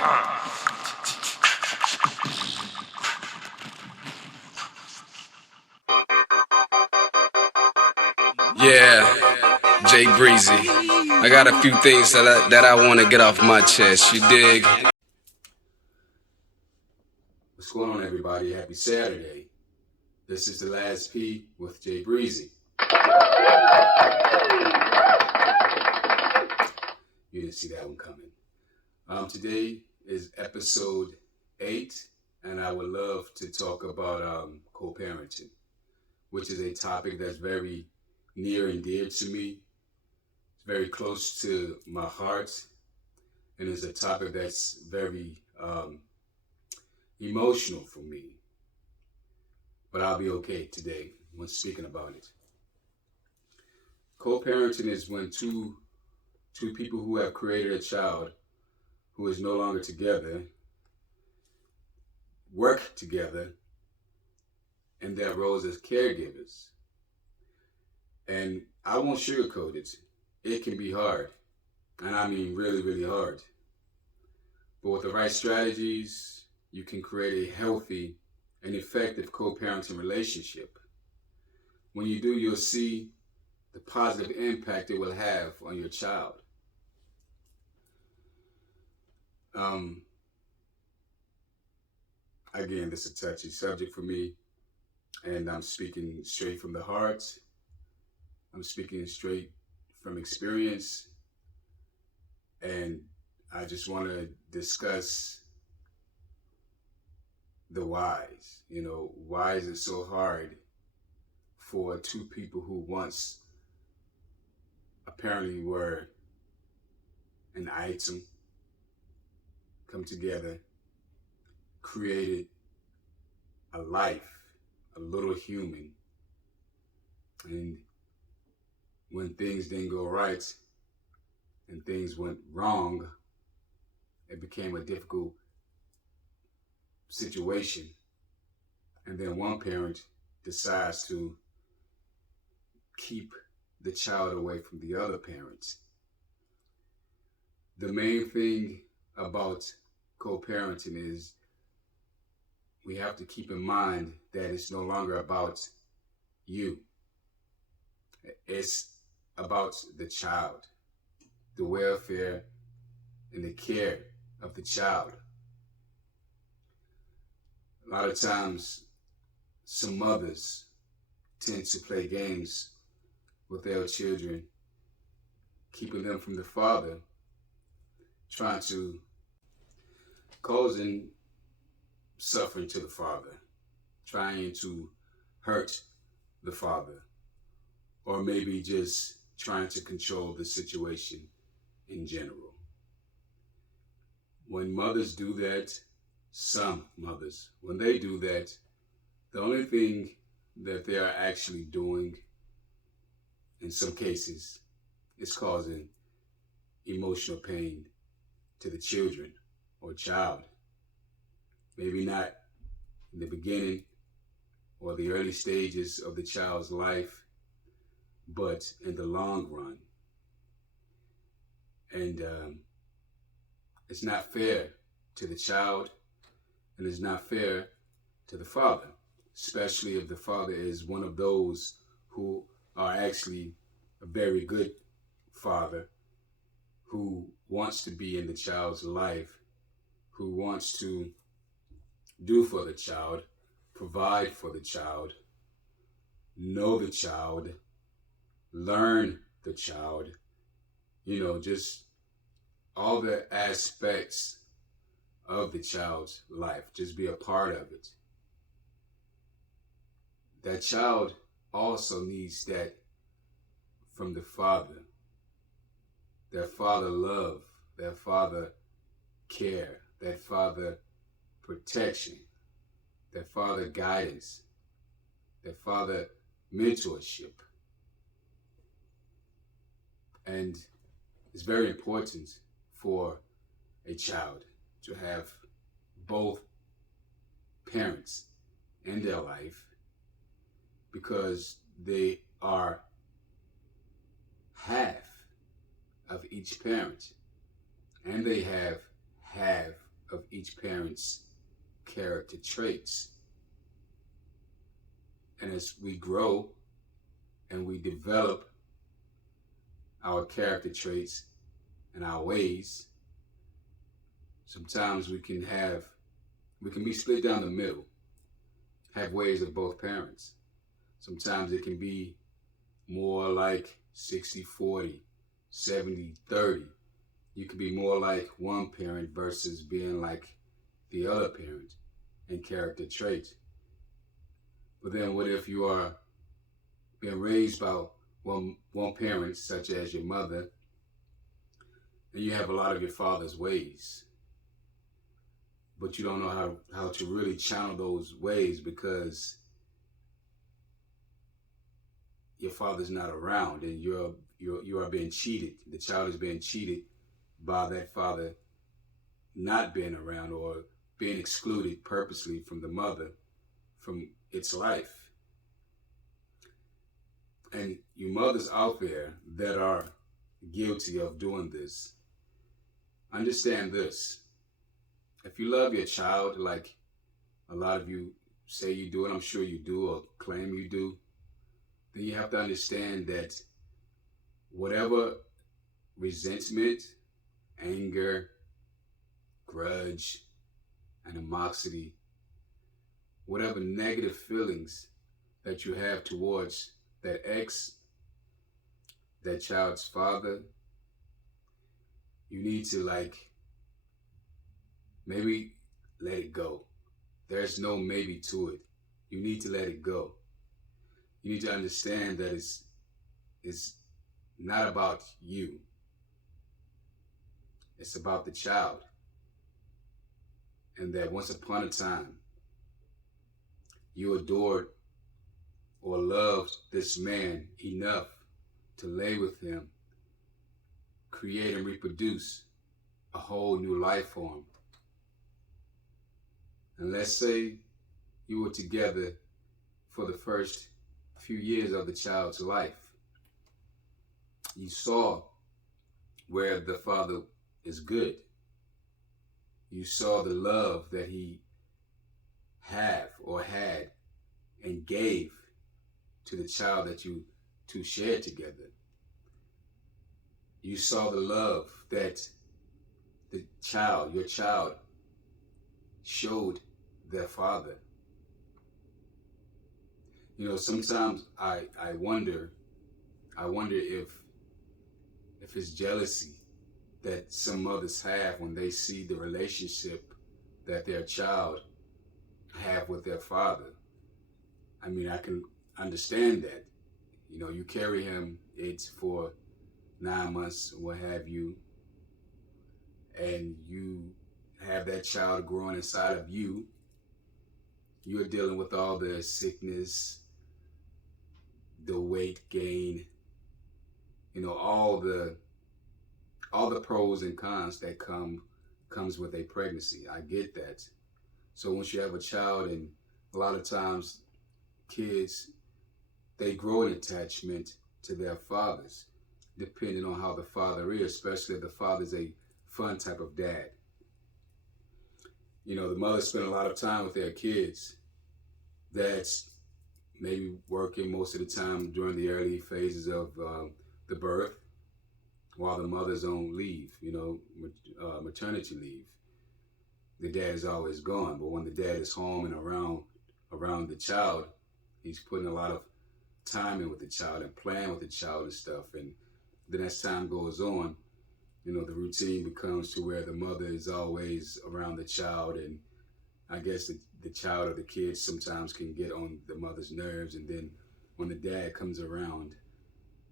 Yeah, Breezy. I got a few things that I want to get off my chest. You dig? What's going on, everybody? Happy Saturday. This is the last P with Breezy. You didn't see that one coming. Today is episode 8, and I would love to talk about co-parenting, which is a topic that's very near and dear to me. It's very close to my heart, and it's a topic that's very emotional for me. But I'll be okay today when speaking about it. Co-parenting is when two people who have created a child who is no longer together work together in their roles as caregivers. And I won't sugarcoat it. It can be hard. And I mean really, really hard. But with the right strategies, you can create a healthy and effective co-parenting relationship. When you do, you'll see the positive impact it will have on your child. Again, this is a touchy subject for me, and I'm speaking straight from the heart. I'm speaking straight from experience, and I just want to discuss the whys. Why is it so hard for two people who once apparently were an item come together, created a life, a little human, and when things didn't go right and things went wrong, it became a difficult situation. And then one parent decides to keep the child away from the other parent. The main thing about co-parenting is we have to keep in mind that it's no longer about you. It's about the child, the welfare and the care of the child. A lot of times, some mothers tend to play games with their children, keeping them from the father, trying to causing suffering to the father, trying to hurt the father, or maybe just trying to control the situation in general. When mothers do that, some mothers, when they do that, the only thing that they are actually doing in some cases is causing emotional pain to the children or child. Maybe not in the beginning or the early stages of the child's life, but in the long run. And it's not fair to the child, and it's not fair to the father, especially if the father is one of those who are actually a very good father, who wants to be in the child's life, who wants to do for the child, provide for the child, know the child, learn the child, just all the aspects of the child's life, just be a part of it. That child also needs that from the father, that father love, that father care, that father protection, that father guidance, that father mentorship. And it's very important for a child to have both parents in their life, because they are half of each parent, and they have half of each parent's character traits. And as we grow and we develop our character traits and our ways, sometimes we can be split down the middle, have ways of both parents. Sometimes it can be more like 60-40, 70-30. You could be more like one parent versus being like the other parent in character traits. But then what if you are being raised by one parent, such as your mother, and you have a lot of your father's ways, but you don't know how to really channel those ways because your father's not around, and you are being cheated. The child is being cheated by that father not being around or being excluded purposely from the mother, from its life. And you mothers out there that are guilty of doing this, understand this. If you love your child, like a lot of you say you do, and I'm sure you do or claim you do, then you have to understand that whatever resentment, anger, grudge, animosity, whatever negative feelings that you have towards that ex, that child's father, you need to maybe let it go. There's no maybe to it. You need to let it go. You need to understand that it's not about you. It's about the child. And that once upon a time, you adored or loved this man enough to lay with him, create and reproduce a whole new life form. And let's say you were together for the first few years of the child's life. You saw where the father is good. You saw the love that he had and gave to the child that you two shared together. You saw the love that your child showed their father. Sometimes I wonder if it's jealousy that some mothers have when they see the relationship that their child have with their father. I mean, I can understand that. You carry him, it's for 9 months, what have you, and you have that child growing inside of you. You're dealing with all the sickness, the weight gain, all the pros and cons that comes with a pregnancy. I get that. So once you have a child, and a lot of times kids, they grow an attachment to their fathers, depending on how the father is, especially if the father's a fun type of dad. The mothers spend a lot of time with their kids. That's maybe working most of the time during the early phases of the birth, while the mother's on leave, maternity leave. The dad is always gone, but when the dad is home and around the child, he's putting a lot of time in with the child and playing with the child and stuff. And then as time goes on, the routine becomes to where the mother is always around the child, and I guess the child or the kids sometimes can get on the mother's nerves. And then when the dad comes around,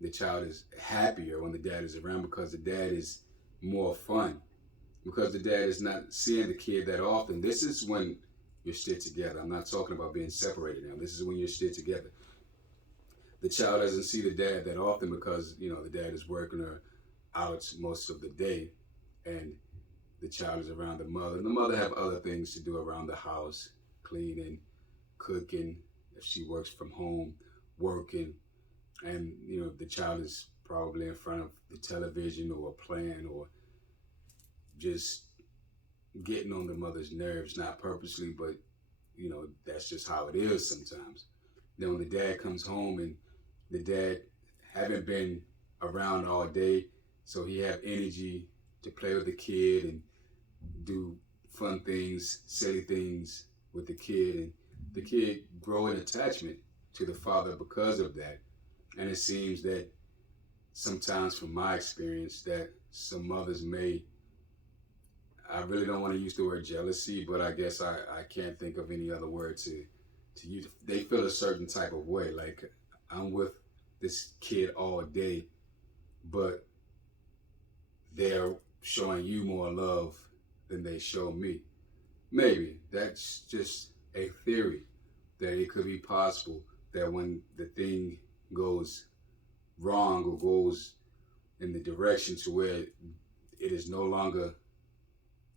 the child is happier when the dad is around because the dad is more fun, because the dad is not seeing the kid that often. This is when you're still together. I'm not talking about being separated now. This is when you're still together. The child doesn't see the dad that often because, the dad is working or out most of the day, and the child is around the mother. And the mother have other things to do around the house, cleaning, cooking, if she works from home, working. And, the child is probably in front of the television or playing or just getting on the mother's nerves, not purposely, but that's just how it is sometimes. Then when the dad comes home and the dad haven't been around all day, so he have energy to play with the kid and do fun things, silly things with the kid, and the kid grow an attachment to the father because of that. And it seems that sometimes, from my experience, that some mothers may, I really don't want to use the word jealousy, but I guess I can't think of any other word to use. They feel a certain type of way, like I'm with this kid all day, but they're showing you more love than they show me. Maybe that's just a theory that it could be possible that when the thing goes wrong or goes in the direction to where it is no longer,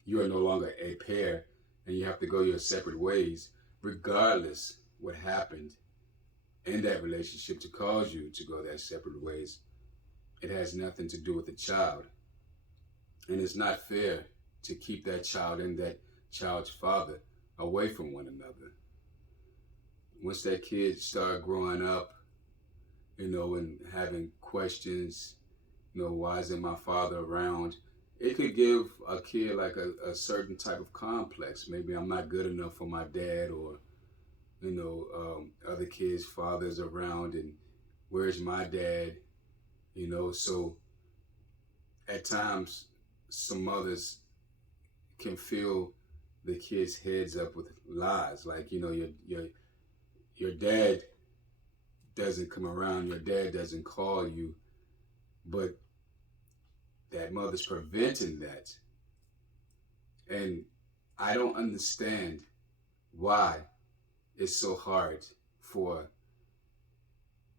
you are no longer a pair and you have to go your separate ways, regardless what happened in that relationship to cause you to go their separate ways, it has nothing to do with the child. And it's not fair to keep that child and that child's father away from one another. Once that kid start growing up, and having questions, why isn't my father around? It could give a kid like a certain type of complex. Maybe I'm not good enough for my dad, or other kids' fathers around, and where's my dad? So at times, some mothers can fill the kids' heads up with lies, like your dad doesn't come around, your dad doesn't call you, but that mother's preventing that. And I don't understand why it's so hard for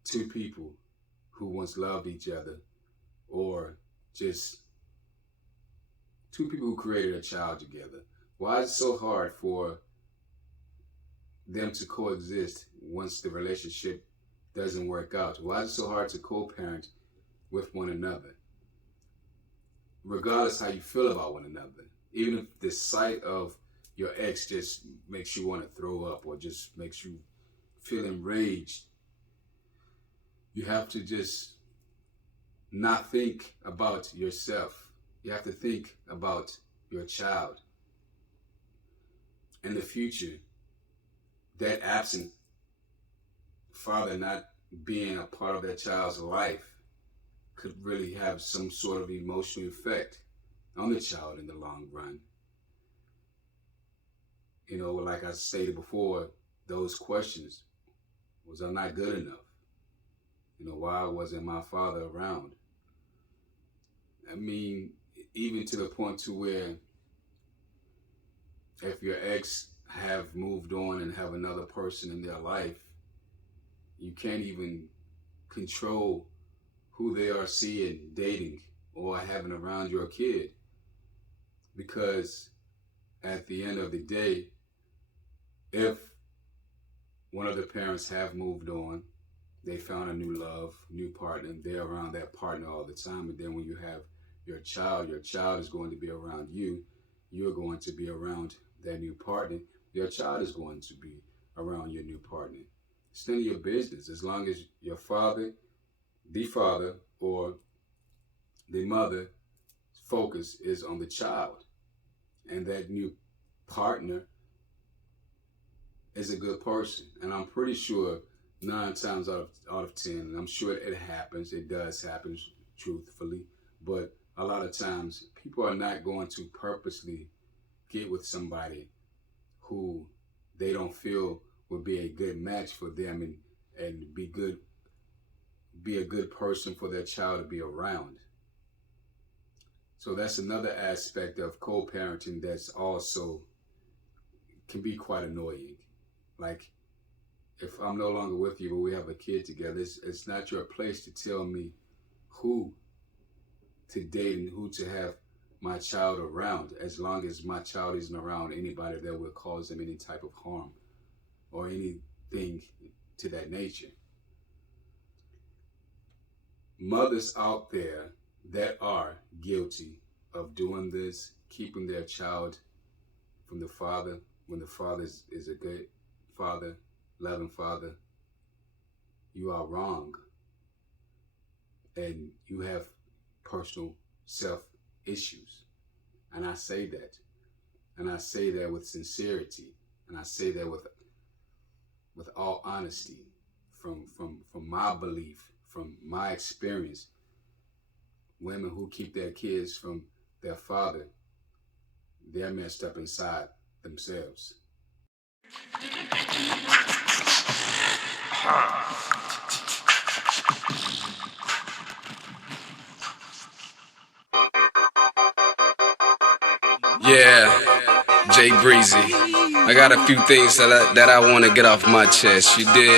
two people who once loved each other, or just two people who created a child together. Why is it so hard for them to coexist once the relationship doesn't work out? Why is it so hard to co-parent with one another, regardless how you feel about one another? Even if the sight of your ex just makes you want to throw up or just makes you feel enraged, you have to just not think about yourself. You have to think about your child. In the future, that absent father not being a part of that child's life could really have some sort of emotional effect on the child in the long run. Like I stated before, those questions: was I not good enough? Why wasn't my father around? I mean, even to the point to where if your ex have moved on and have another person in their life, you can't even control who they are seeing, dating, or having around your kid. Because at the end of the day, if one of the parents have moved on, they found a new love, new partner, and they're around that partner all the time. And then when you have your child is going to be around you. You're going to be around that new partner. Your child is going to be around your new partner. It's none of your business, as long as your father, the father, or the mother focus is on the child, and that new partner is a good person. And I'm pretty sure 9 times out of 10, and I'm sure it happens, it does happen, truthfully, but a lot of times people are not going to purposely get with somebody who they don't feel would be a good match for them, and be a good person for their child to be around. So that's another aspect of co-parenting that's also can be quite annoying. Like, if I'm no longer with you but we have a kid together, it's not your place to tell me who to date and who to have my child around, as long as my child isn't around anybody that will cause them any type of harm or anything to that nature. Mothers out there that are guilty of doing this, keeping their child from the father, when the father is a good father, loving father, you are wrong. And you have personal self issues. And I say that. And I say that with sincerity. And I say that with all honesty, from my belief, from my experience. Women who keep their kids from their father, they're messed up inside themselves. Yeah, Jay Breezy. I got a few things that I want to get off my chest. You dig?